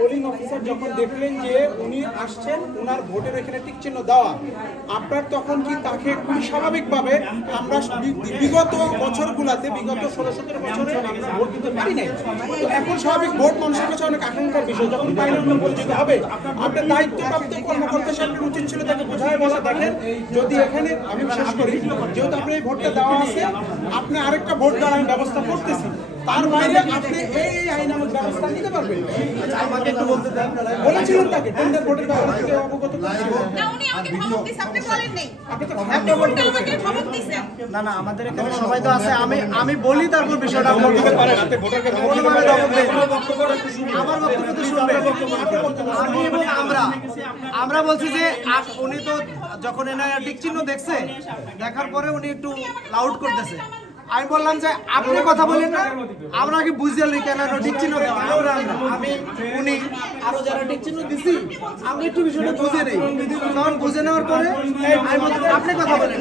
Polling officer যখন দেখলেন যে উনি আসছেন, ওনার ভোটের এখানে টিক চিহ্ন দেওয়া, আপনার তখন কি তাকে খুবই স্বাভাবিকভাবে আমরা বিগত বছরগুলোতে, বিগত 16-17 বছরে আমরা ভোট দিতে পারি নাই, তো এখন স্বাভাবিক ভোট মানুষের কাছে অনেক আকাঙ্ক্ষার বিষয়, যখন বাইরে পরিচিত হবে আপনার দায়িত্বপ্রাপ্ত কর্মকর্তা সাহেবের উচিত ছিল তাকে বোঝায় বলা, দেখেন যদি এখানে আমি বিশ্বাস করি যেহেতু আপনি এই ভোটটা দেওয়া আছে, আপনি আরেকটা ভোট দেওয়ার আমি ব্যবস্থা করতেছি, তার বাইরে আপনি এই আইনানুগ ব্যবস্থা নিতে পারবেন। আমাকে একটু বলতে দেন, বলেছিলেন তাকে টেন্ডার ভোটের ব্যাপারে থেকে অবগত করেছিলেন না, উনি আমাকে ধমক দিয়েছে, আপনি বলেন নাই। আপনি তো আপনি উল্টো আমাকে ধমক দিয়েছেন। না না, আমাদের এখানে সবাই তো আছে, আমি বলি তারপর বিষয়টা বলতে পারেন। আপনি ভোটারকে ধমক দিতে পারেন, আমার বক্তব্য তো শুনবেন। আমি এবং আমরা বলছি যে উনি তো যখন এনআইআর টিক চিহ্ন দেখছে, দেখার পরে উনি একটু লাউড করতেছে। আমি বললাম যে আপনি কথা বলেন না, আমরা কি বুঝতে পারি কেন টিক চিহ্ন দেওয়া, আমি উনি আরো যারা টিক চিহ্ন দিছি আমি একটু বিষয়টা বুঝে নেই। তখন বুঝে নেওয়ার পরে আমি বলছি আপনি কথা বলেন,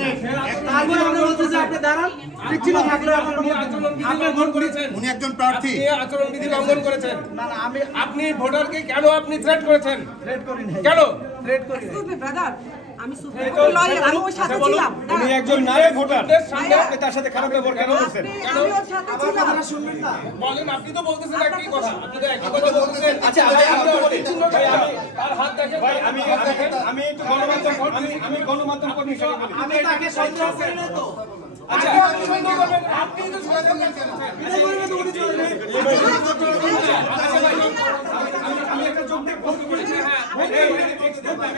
তারপরে আমরা বলছি যে আপনি দাঁড়ান, টিক চিহ্ন থাকলে আপনি ভোট করেছেন, উনি একজন প্রার্থী, আচরণবিধি লঙ্ঘন করেছেন। না না, আপনি ভোটারকে কেন আপনি থ্রেট করেছেন? থ্রেট করি না, কেন থ্রেট করি না। সুপ্রিয় ব্রাদার, আমি সুপ্রিম কোর্টের লয়ার, আমি ওর সাথে ছিলাম। উনি একজন নারী ভোটার, সামনে আপনি তার সাথে খারাপ ব্যবহার কেন করছেন? আমি ওর সাথে আমার ছিলাম। কথাটা শুনবেন না। বলেন, আপনি তো বলতেছেন একই কথা, আপনি তো একই কথা বলতেছেন। আচ্ছা ভাই আমি তো বলি ভাই তার হাত দেখেন, ভাই আমি একটু গণমাধ্যম আমি গণমাধ্যম কর্মী হিসেবে বলি। আমি তাকে সন্দেহ করি না তো। আচ্ছা আপনি সন্দেহ করবেন, আপনি তো সন্দেহ করছেন। আমি একটা যৌক্তিক প্রশ্ন করেছি, হ্যাঁ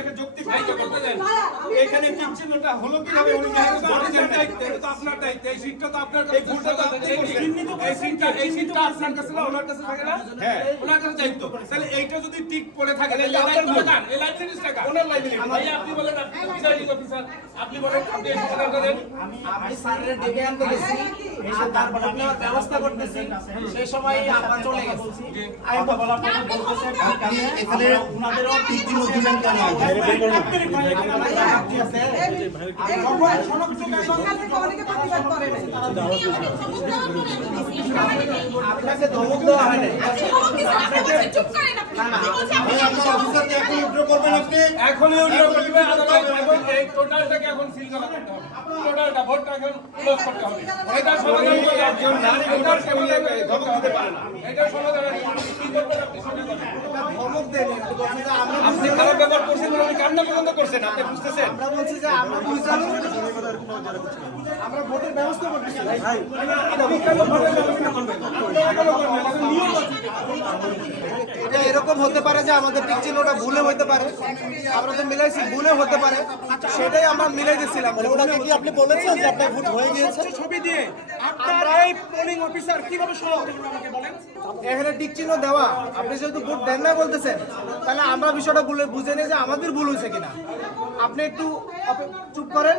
একটা যৌক্তিক প্রশ্ন করতে দেন। এখানে টিক চিহ্নটা হলো কিভাবে উনি আপনার দায়িত্ব, এটা তো আপনার দায়িত্ব, এই সিটটা তো আপনার কাছে, এই ভোটটা তো আপনি করছেন। এই সিটটা আপনার কাছে না, ওনার কাছে থাকে না? হ্যাঁ ওনার কাছে দায়িত্ব। তাহলে এইটা যদি টিক পড়ে থাকে তাহলে আপনার ভোট কার? এই লাইব্রেরির টাকা, ওনার লাইব্রেরি। ভাই আপনি বলেন, আপনি প্রিসাইডিং অফিসার, আপনি বলেন আপনি এই সরকারটা দেন। আমি স্যারের ডেকে আনতে গেছি, এসে তারপর আপনি আমার ব্যবস্থা করতেছি, সেই সময় আমরা চলে গেছি। আমি বলা আপনি এখানে উনাদেরও টিক চিহ্ন দিলেন কেন? সকাল থেকে অনেকে প্রতিবাদ করে নাই। আপনাকে ধমক দেওয়া হয় নাই। আপনি ধমক দিয়েছেন, আপনি বলছেন চুপ করেন আপনি। আমি বলছি আপনি অফিসারকে এখন উইথড্র করবেন আপনি? এখনই উইথড্র করবেন, আদালত এবং এই টোটালটাকে এখন সিল করতে হবে। টোটালটা ভোটটা এখন ক্লোজ করতে হবে। এটা সমাধান করে একজন নারী ভোটার কেমনে ধমক দিতে পারে না। এটা সমাধান কি করবেন আপনি সেটা করেন। ধমক দেন, বলছে যে আমরা আপনি খারাপ ব্যবহার করছেন বলে উনি কান্না পর্যন্ত করছেন, আপনি বুঝতেছেন? বলছি যে আমরা বুঝলাম, আমরা ভোটের ব্যবস্থা করতেছি। এটা এরকম হতে পারে যে আমাদের টিক চিহ্নটা ভুলে হতে পারে, আমরা তো মিলাইছি ভুলে হতে পারে, সেটাই আমরা মিলাই দিচ্ছিলাম। ওনাকে কি আপনি বলেছেন যে আপনার ভোট হয়ে গিয়েছে? ছবি দিয়ে আপনার এই পোলিং অফিসার কিভাবে শনাক্ত করবেন আমাকে বলেন। এখানে টিক চিহ্ন দেওয়া, আপনি যেহেতু ভোট দেন না বলতেছেন, তাহলে আমরা বিষয়টা বুঝে নিই যে আমাদের ভুল হয়েছে কিনা। আপনি একটু চুপ করেন,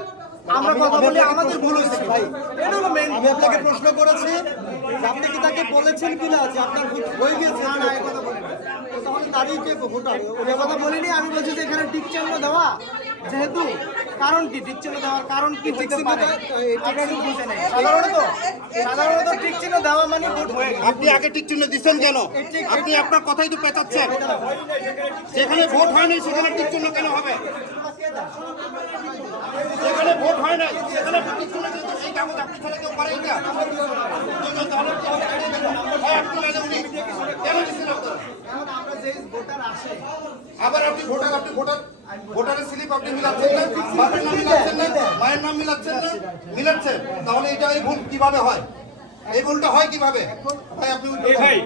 আমরা কথা বলি আমাদের ভুল হয়েছে কি ভাই, এটা হলো মেইন। আমি আপনাকে প্রশ্ন করেছি যে আপনি কি তাকে বলেছেন কিনা যে আপনার ভোট হয়ে গিয়েছে? না না, এই কথা বলিনি। তাহলে দাঁড়িয়ে কে ভোটার? এই কথা বলিনি, আমি বলছি যে এখানে টিক চিহ্ন দেওয়া যেহেতু, কারণ কি টিক চিহ্ন দেওয়ার কারণ কি হতে পারে এটা ঠিক বুঝে নেই। সাধারণত টিক চিহ্ন দেওয়া মানে ভোট হয়ে গেছে। আপনি আগে টিক চিহ্ন দিচ্ছেন কেন? আপনি আপনার কথাই তো পেঁচাচ্ছেন। যেখানে ভোট হয়নি সেখানে টিক চিহ্ন কেন হবে? যেখানে ভোট হয় নাই সেখানে টিক চিহ্ন দিতে সেই কাগজ আপনি ছাড়া কেউ পারে এটা? কেন দিচ্ছেন আপনারা? এখন আমরা যে ভোটার আসে, আবার আপনি ভোটারের স্লিপ আপনি মিলাচ্ছেন না, বাপের নাম মিলাচ্ছেন না, মায়ের নাম মিলাচ্ছেন না, মিলাচ্ছেন, তাহলে এটা এই ভুল কিভাবে হয়? এই ভুলটা হয় কিভাবে? ভাই আপনি এই ভাই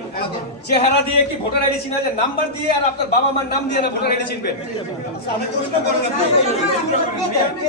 চেহারা দিয়ে কি ভোটার আইডি চিনা যায়? নাম্বার দিয়ে আর আপনার বাবা মার নাম দিয়ে না ভোটার আইডি চিনবেন? আমি প্রশ্ন করেন আপনি